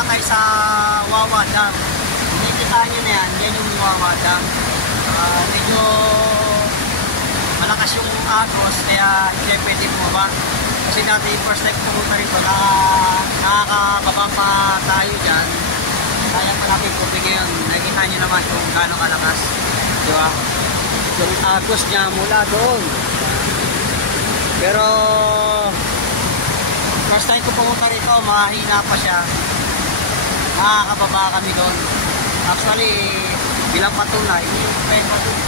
muna tayo sa Wawa Dam. Nakikita nyo na yan, yan yung Wawa Dam. Medyo malakas yung agos, kaya hindi pwede bumaba. Kasi dati first time pumunta rito, nakakababa pa tayo dyan. Kaya pa natin tubig ngayon. Nakikita nyo naman kung gaano kalakas. Diba? Yung agos niya mula doon. Pero first time ko pumunta rito, mahina pa siya. Nakakababa kami doon. Actually, bilang patunay, yung kweba doon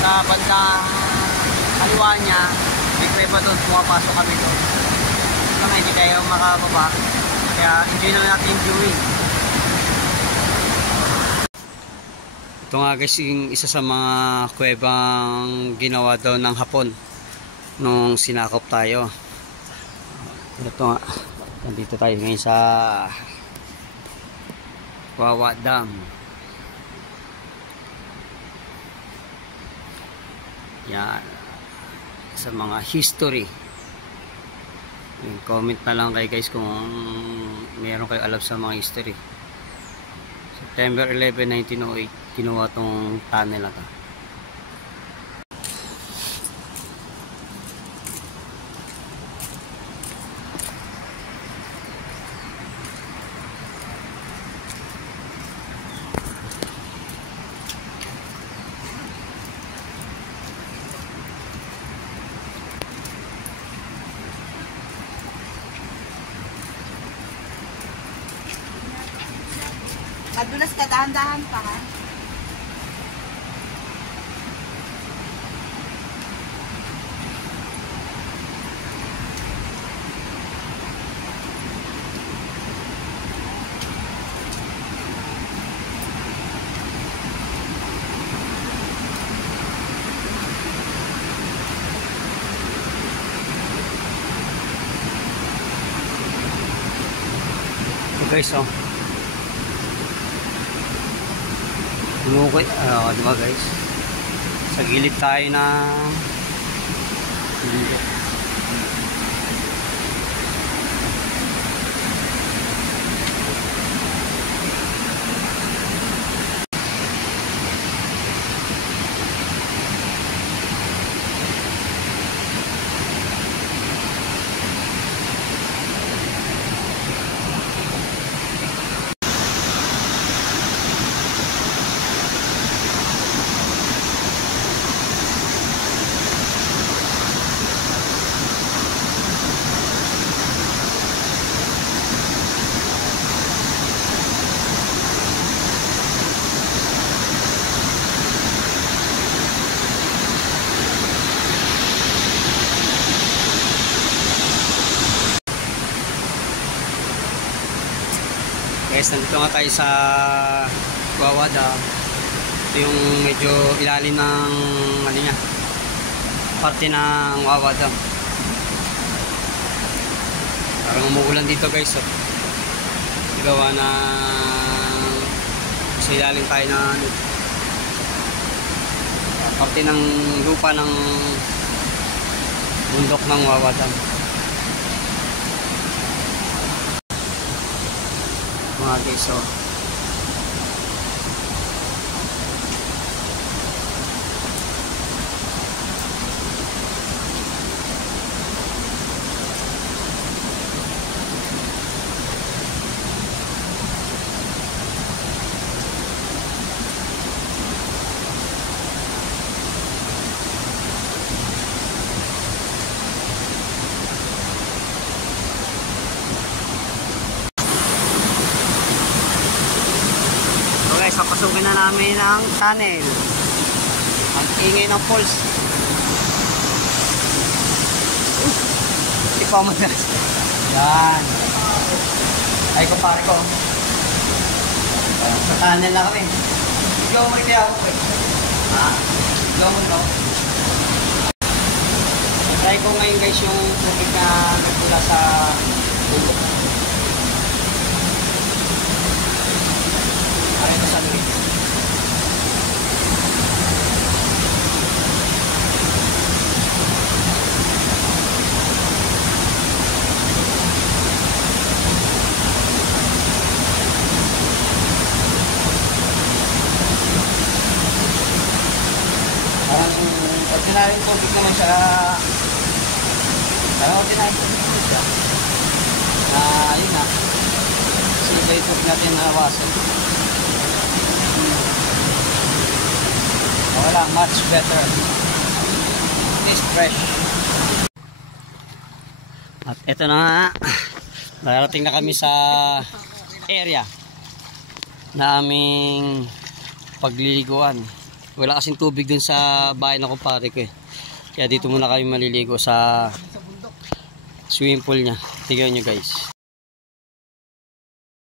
sa bandang kaliwa niya, may kweba doon, pumapasok kami doon. Kaya hindi tayo makababa. Kaya enjoy na natin yung viewing. Ito nga guys, yung isa sa mga kwebang ginawa daw ng Hapon nung sinakop tayo. Ito nga, nandito tayo ngayon sa Wawa Dam. Yan, sa mga history. Yung comment na lang kayo guys kung meron kayo alam sa mga history. September 11, 1908 ginawa tong tunnel na to. Madulas ka, dahan-dahan pa ha. Okay, so okay, diba guys, sa gilid tayo na dito. Guys, nandito nga tayo sa Wawa Dam. Ito yung medyo ilalim ng ano niya, parte ng Wawa Dam. Parang umuulan dito guys, oh. Gawa na sa ilalim tayo na ano, parte ng lupa ng bundok ng Wawa Dam. Mga guys, so papasukin na namin ang tunnel. Ang ingay ng falls. Hindi pa madalas. Yan. Ay, kumpare ko. Sa tunnel na kami. Hindi ako kaya ako eh. Hindi ako. Try ko ngayon guys yung tubig na nagmula sa bundok. Ito sa luwi. sa dalawa tinaipon ko siya. Yun na. Kasi ito natin nawasan. Wala, much better. Taste fresh. At ito na nga. Narating na kami sa area na aming pagliliguan. Wala kasing tubig dun sa bahay ng kumpare ko eh. Kaya dito muna kami maliligo sa swimming pool niya. Tignan nyo guys.